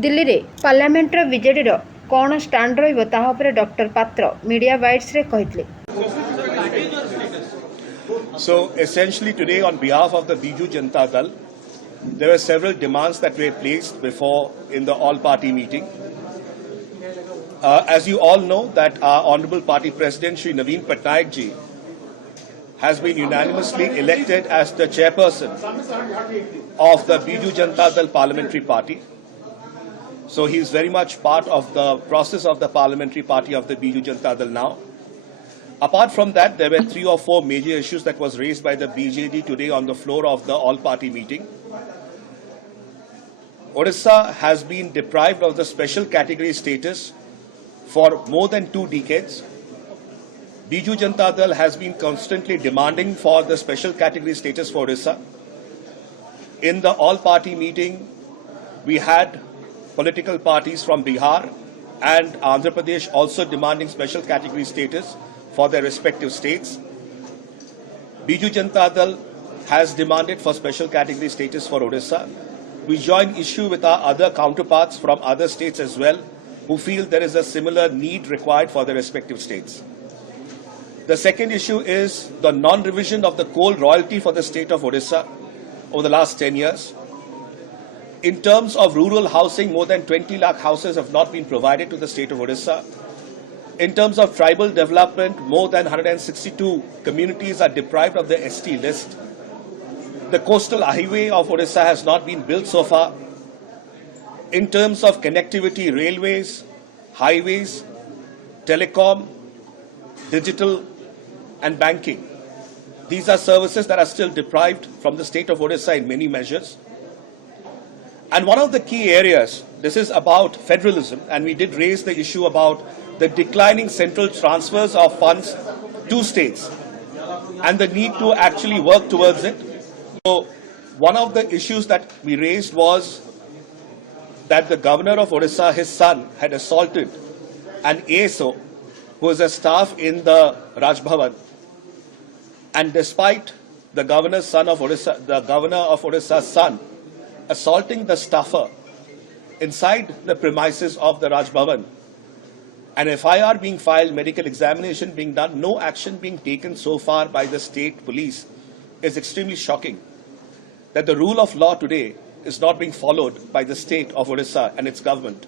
दिल्ली रे parliament BJD कौन stand doctor पात्र मीडिया बाइट्स रे कहितले। So essentially today on behalf of the Biju Janata Dal, there were several demands that were placed before in the all-party meeting. As you all know that our Honorable Party President Shri Naveen Patnaik ji has been unanimously elected as the chairperson of the Biju Janata Dal Parliamentary Party. So he is very much part of the process of the parliamentary party of the Biju Janata Dal now. Apart from that, there were 3 or 4 major issues that was raised by the BJD today on the floor of the all-party meeting. Odisha has been deprived of the special category status for more than 2 decades. Biju Janata Dal has been constantly demanding for the special category status for Odisha. In the all-party meeting, we had political parties from Bihar and Andhra Pradesh also demanding special category status for their respective states. Biju Janata Dal has demanded for special category status for Odisha. We join issue with our other counterparts from other states as well, who feel there is a similar need required for their respective states. The second issue is the non-revision of the coal royalty for the state of Odisha over the last 10 years. In terms of rural housing, more than 20 lakh houses have not been provided to the state of Odisha. In terms of tribal development, more than 162 communities are deprived of the ST list. The coastal highway of Odisha has not been built so far. In terms of connectivity, railways, highways, telecom, digital and banking, these are services that are still deprived from the state of Odisha in many measures. And one of the key areas, this is about federalism, and we did raise the issue about the declining central transfers of funds to states and the need to actually work towards it. So one of the issues that we raised was that the governor of Odisha, his son, had assaulted an ASO who is a staff in the Raj Bhavan. And despite the governor's son of Odisha, the governor of Odisha's son, assaulting the staffer inside the premises of the Raj Bhavan, an FIR being filed, medical examination being done, no action being taken so far by the state police is extremely shocking. That the rule of law today is not being followed by the state of Odisha and its government.